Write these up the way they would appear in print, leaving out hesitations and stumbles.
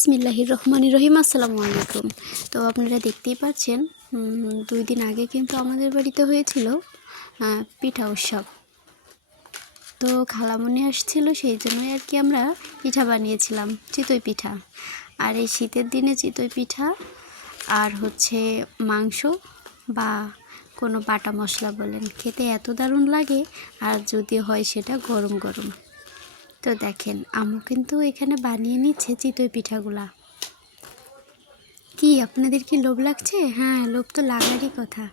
বিসমিল্লাহির রহমানির রহিম। আসসালামু আলাইকুম। তো আপনারা দেখতেই পাচ্ছেন 2 দিন আগে কিন্তু আমাদের বাড়িতে হয়েছিল পিঠা উৎসব। তো খালামণি আসছিল, সেই জন্যই আর কি আমরা পিঠা বানিয়েছিলাম, চিতই পিঠা। আর এই শীতের দিনে চিতই পিঠা আর হচ্ছে মাংস বা কোনো বাটা মশলা বলেন, খেতে এত দারুণ লাগে, আর যদি হয় সেটা গরম গরম। তো দেখেন আম্মু কিন্তু এখানে বানিয়ে নিচ্ছে চিতই পিঠাগুলা। কি আপনাদের কি লোভ লাগছে? হ্যাঁ, লোভ তো লাগারই কথা।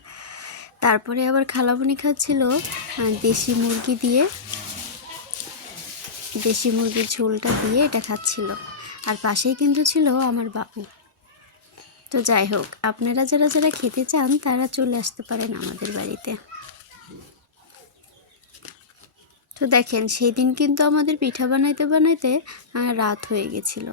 তারপরে আবার খালামণি খাচ্ছিল দেশি মুরগির ঝোলটা দিয়ে এটা খাচ্ছিল। আর পাশেই কিন্তু ছিল আমার বাবু। তো যাই হোক, আপনারা যারা যারা খেতে চান তারা চলে আসতে পারেন আমাদের বাড়িতে। তো দেখেন সেই দিন কিন্তু আমাদের পিঠা বানাইতে বানাইতে রাত হয়ে গেছিল,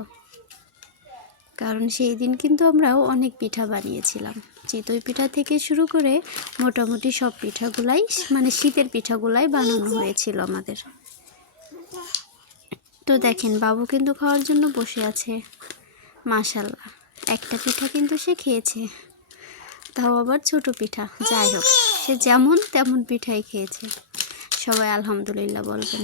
কারণ সেই দিন কিন্তু আমরাও অনেক পিঠা বানিয়েছিলাম। চিতই পিঠা থেকে শুরু করে মোটামুটি সব পিঠাগুলাই, মানে শীতের পিঠাগুলাই বানানো হয়েছিল আমাদের। তো দেখেন বাবু কিন্তু খাওয়ার জন্য বসে আছে। মাশাল্লাহ, একটা পিঠা কিন্তু সে খেয়েছে, তাও আবার ছোট পিঠা। যাই হোক, সে যেমন তেমন পিঠাই খেয়েছে। সবাই আলহামদুলিল্লাহ বলবেন।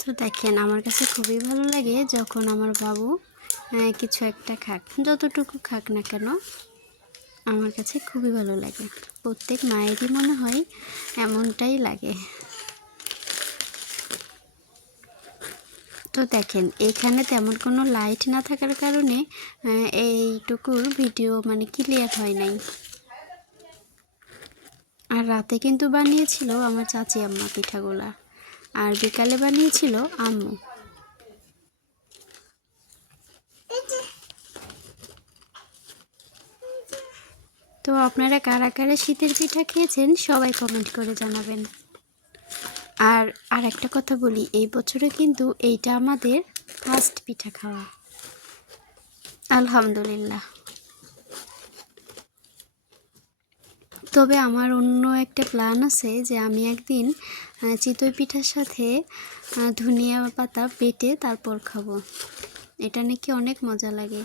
তো দেখেন আমার কাছে খুবই ভালো লাগে যখন আমার বাবু কিছু একটা খাক, যতটুকু খাক না কেন, আমার কাছে খুবই ভালো লাগে। প্রত্যেক মায়েরই মনে হয় এমনটাই লাগে। তো দেখেন এখানে তেমন কোনো লাইট না থাকার কারণে এইটুকুর ভিডিও মানে ক্লিয়ার হয় নাই। আর রাতে কিন্তু বানিয়েছিল আমার চাচি আম্মা পিঠাগুলা, আর বিকালে বানিয়েছিল আম্মু। তো আপনারা কারা কারা শীতের পিঠা খেয়েছেন সবাই কমেন্ট করে জানাবেন। আর একটা কথা বলি, এই বছরে কিন্তু এইটা আমাদের ফার্স্ট পিঠা খাওয়া, আলহামদুলিল্লাহ। তবে আমার অন্য একটা প্ল্যান আছে যে আমি একদিন চিতই পিঠার সাথে ধনিয়া পাতা বেটে তারপর খাবো। এটা নাকি অনেক মজা লাগে।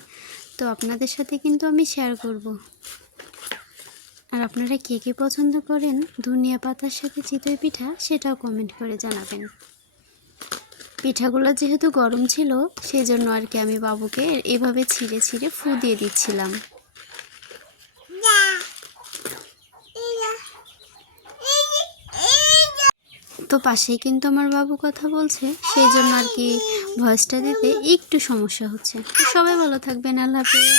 তো আপনাদের সাথে কিন্তু আমি শেয়ার করব। আর আপনারা কে কে পছন্দ করেন ধনিয়া পাতার সাথে চিতই পিঠা, সেটাও কমেন্ট করে জানাবেন। পিঠাগুলো যেহেতু গরম ছিল, সেই জন্য আর কি আমি বাবুকে এভাবে ছিঁড়ে ছিঁড়ে ফু দিয়ে দিচ্ছিলাম। তো পাশেই কিন্তু আমার বাবু কথা বলছে, সেই জন্য আর কি ভয়েসটা দিতে একটু সমস্যা হচ্ছে। তো সবাই ভালো থাকবেন, আল্লাহ হাফেজ।